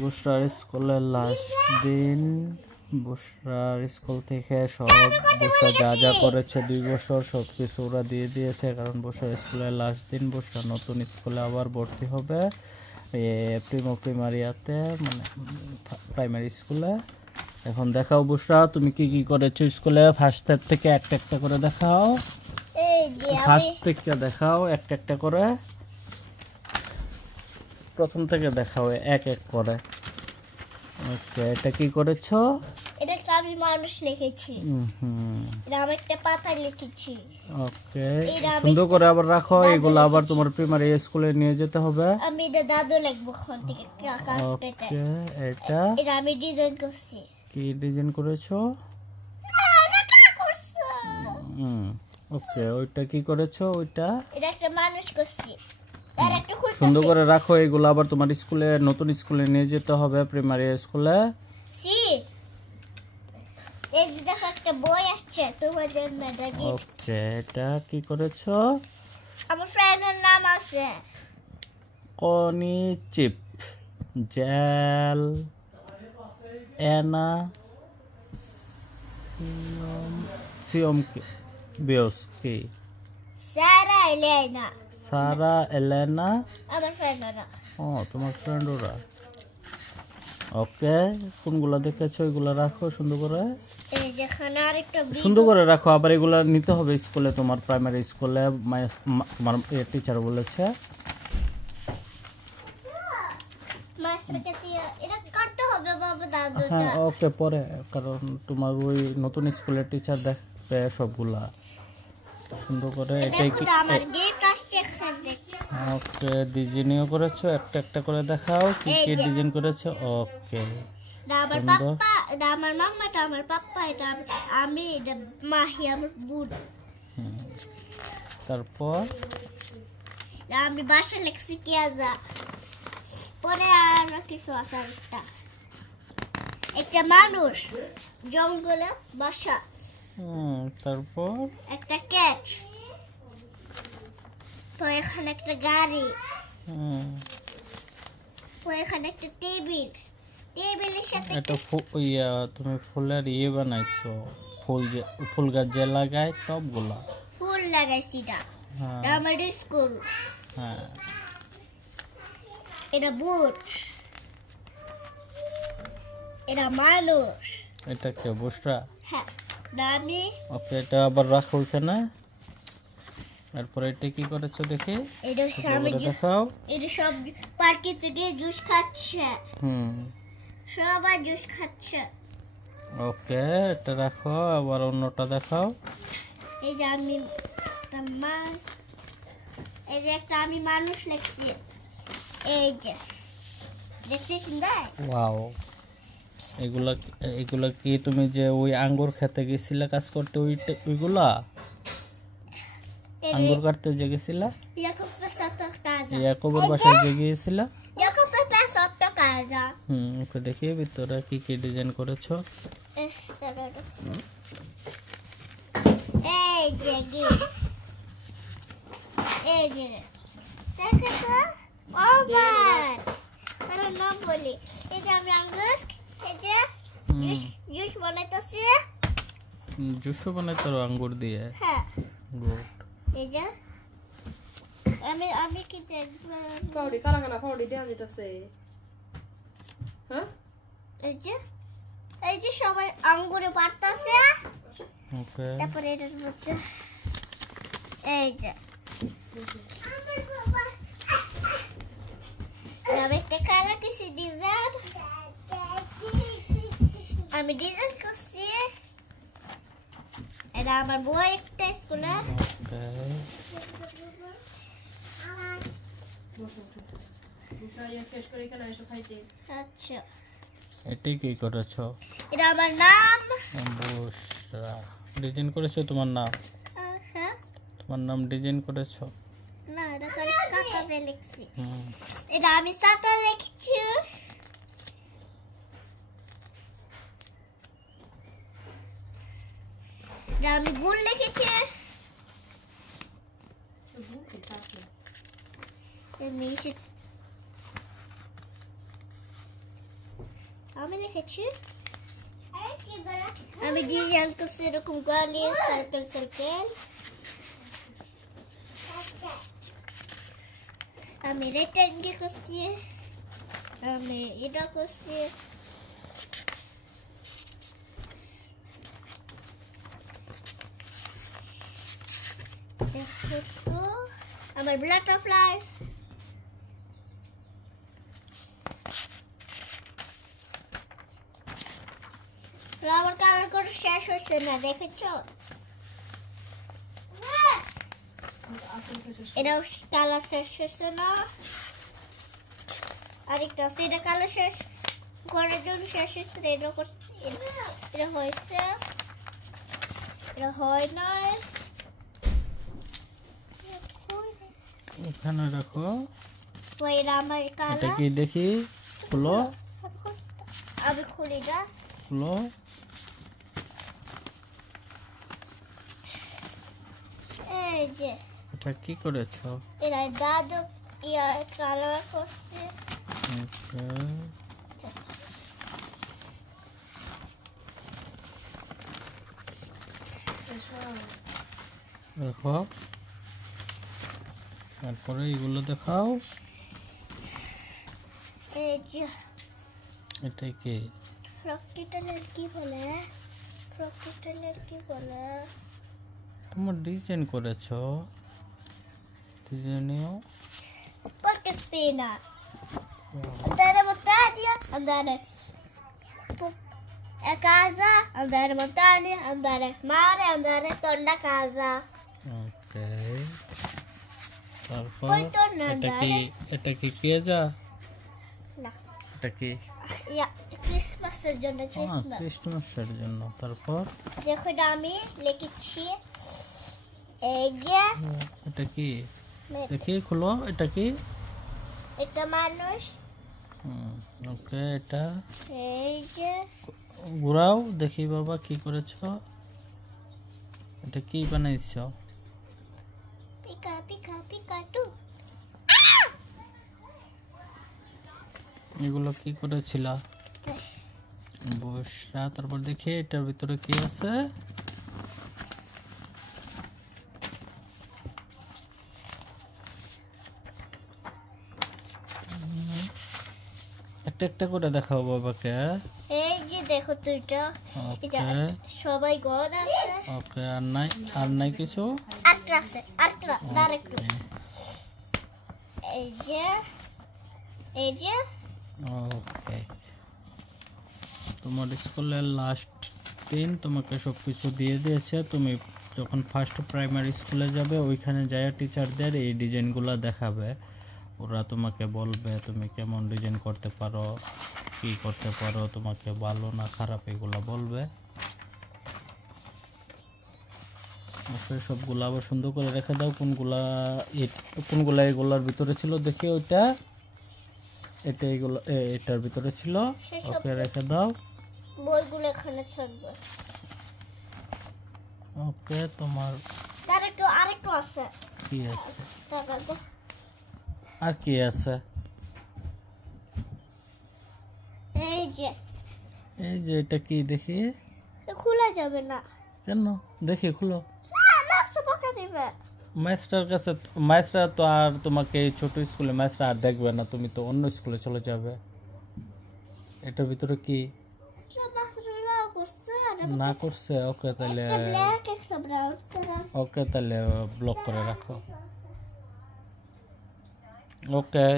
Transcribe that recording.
বুশরার স্কুলের লাস্ট দিন। বুশরার স্কুল থেকে সব বুশরা যা যা করেছে 2 বছর সব কিছু ওরা দিয়ে দিয়েছে, কারণ বুশরার স্কুলের লাস্ট দিন। বুশরা নতুন স্কুলে আবার ভর্তি হবে প্রিমারিয়াতে, মানে প্রাইমারি স্কুলে। এখন দেখাও বুশরা তুমি কি কি করেছো স্কুলে, ফার্স্ট থেকে একটা একটা করে দেখাও। ফার্স্ট থেকে দেখাও একটা একটা করে, প্রথম থেকে দেখাও এক এক করে। ওকে, এটা কি করেছো? এটা একটা আমি মানুষ লিখেছি। এটা আমি একটা পাতা লিখেছি। ওকে, সুন্দর করে আবার রাখো। এগুলো আবার তোমার প্রাইমারি স্কুলে নিয়ে যেতে হবে। আমি এটা দাদু লিখবো ওখান থেকে। ওকে, এটা আমি ডিজাইন করছি। কি ডিজাইন করেছো? ওকে, ওইটা কি করেছো? ওইটা এটা একটা মানুষ করছি। সুন্দর করে রাখো। এগুলো আবার তোমার স্কুলে, নতুন স্কুলে নিয়ে যেতে হবে, প্রাইমারি স্কুলে। এই যে দেখো একটা বই আসছে তোমার জন্য। ওকে, এটা কি করেছো? আমার ফ্রেন্ডের নাম আছে কনি চিপ, জেল, এনা, সিওমকি, বিওস্কি, সারা এলেনা। সারা এলেনা আমার ফ্রেন্ডরা। ও, তোমার ফ্রেন্ড ওরা। ওকে, কোনগুলা দেখেছো এগুলা রাখো সুন্দর করে। এই যেখানে আরেকটা সুন্দর করে রাখো। আবার এগুলা নিতে হবে স্কুলে, তোমার প্রাইমারি স্কুলে তোমার টিচার বলেছে। এটা করতে হবে বাবা দাদুটা। হ্যাঁ, ওকে, পরে, কারণ তোমার ওই নতুন স্কুলের টিচার দেখবে সবগুলা সুন্দর করে। এটাই কি? আমার গিফট আসছে এখানে। ওকে, ডিজাইনও করেছো, একটা একটা করে দেখাও কি কি ডিজাইন করেছো। ওকে, আমার পাপা, আমার মাম্মা, আমার পাপা, এটা আমি, এটা মাহি, আমার বুট। তারপর আমি বাসা লিখছি কি আজা। পরে আর কিছু আছে। একটা মানুষ জঙ্গলে বাসা। তারপর একটা ক্যাট। তো এখানে একটা গাড়ি। তো এখানে একটা টেবিল। টেবিলের সাথে এটা তুমি ফুলের বানাইছো, ফুল গাছ যে লাগায় সবগুলা ফুল লাগাইছি। আমার স্কুল। হ্যাঁ, এটা বুট। এটা মানুষ। এটা কে? বুশরা। হ্যাঁ, আমি। ওকে, এটা আবার রাখো ওখানে। তারপরে এটা কি করেছো দেখি, এটা সামনে দেখাও। এটা সব পার্টি থেকে জুস খাচ্ছে। সবাই জুস খাচ্ছে। ওকে, এটা রাখো। আবার অন্যটা দেখাও। এই যে আমি এই যে একটা আমি মানুষ লিখছি। এই যে দেখছি সুন্দর। ওয়াও, এগুলা কি তুমি যে ওই আঙ্গুর খেতে গেছিলা কাজ করতে, ওইগুলা আঙ্গুর কাটতে যে গেছিলা, ইয়াকুবের বাসায় যে গিয়েছিলা? ওকে, দেখি ভিতরে কি কি ডিজাইন করেছো। এই যে এই যে দেখো তো নাম বলি। এই যে আমি আঙ্গুর, এই যে জুস বানাইতেছি। জুস বানাইতো আঙ্গুর দিয়ে? হ্যাঁ, গুড। এই যে আমি কি দেখব, পাউডি কালা কালা পাউডি দেয়া যাইতাছে। হ্যাঁ, এই যে সবাই আঙ্গুরে পারতাছে। ওকে, তারপরে এটার মধ্যে এই যে আমি একটা কালার কিছু ডিজাইন, আমি ডিজাইন করছি। এটা আমার বই একটা স্কুলে। আচ্ছা, এটি কি করেছো? এটা আমার নাম। বুশরা ডিজাইন করেছো তোমার নাম? হ্যাঁ, তোমার নাম ডিজাইন করেছো? না, এটা খালি কাটাতে লিখছি। এটা আমি সাথে লিখছি। এটা আমি গুণ লিখেছি। আমি লিখেছি আমি ডিজাইন করছি এরকম গলি সার্কেল সার্কেল আমি রেক্ট্যাঙ্গেল করছি আমি এটা করছি দেখো তো আমার বাটারফ্লাই আমার কালার করে শেষ হয়েছে না দেখেছো এটা কালার শেষ হয়েছে না আরেকটা আছে এটা কালার শেষ করার জন্য শেষ হয়েছে এটা হয়েছে এটা হয় নয় এখানে রাখো এটা আমার এটা কালার কি দেখি খুলো আমি খুলি না খুলো এই যে এটা কি করেছো এরা দাদু ইয়া কালার করছে ওকে দেখো তারপরে এগুলো দেখাও এই যে এটা কি প্রকৃতলের কি বলে প্রকৃতলের কি বলে তোমার ডিজাইন করেছো ডিজাইনিও Perché spina? Andare in montagna, andare a casa, andare in montagna, andare al mare, andare torna a casa. ওকে তারপর Poi torna a এটা কি পেঁয়াজা No. এটা কি Ja, Christmas এর জন্য Christmas. ক্রিসমাসের জন্য তারপর দেখো এটা আমি লিখেছি এই যে এটা কি দেখি খুলো এটা কি এটা মানুষ ওকে এটা এই যে ঘুরাও দেখি বাবা কি করেছো এটা কি বানাইছো পিকা পিকা পিকা টু এগুলো কি করেছিল বসরা তারপর দেখি এটার ভিতরে কি আছে একটা একটা করে দেখাও বাবাকে এই যে দেখো তো এটা এটা সবাই ঘর আছে ওকে আর নাই কিছু আটটা আছে আটটা ডাইরেক্ট এই যে ওকে তোমার স্কুলের লাস্ট দিন তোমাকে সব কিছু দিয়ে দিয়েছে তুমি যখন ফার্স্ট প্রাইমারি স্কুলে যাবে ওইখানে যায় টিচারদের এই ডিজাইনগুলো দেখাবে ওরা তোমাকে বলবে তুমি কেমন ডিজাইন করতে পারো কি করতে পারো তোমাকে ভালো না খারাপ এগুলো বলবে ওকে সবগুলো আবার সুন্দর করে রেখে দাও কোনগুলা এগুলোর ভিতরে ছিল দেখি ওইটা এটা এগুলো এটার ভিতরে ছিল ওকে রেখে দাও বইগুলো এখানে থাকবে ওকে তোমার আরেকটু আছে কি আছে তারপর আর কি আছে এই যে এটা কি দেখি খোলা যাবে না কেন দেখি খুলো মাস্টার বকা দিবে মাস্টার তো আর তোমাকে এই ছোট স্কুলে মাস্টার আর দেখবে না তুমি তো অন্য স্কুলে চলে যাবে এটার ভিতরে কি না করছে ওকে তাহলে ব্লক করে রাখো ওকে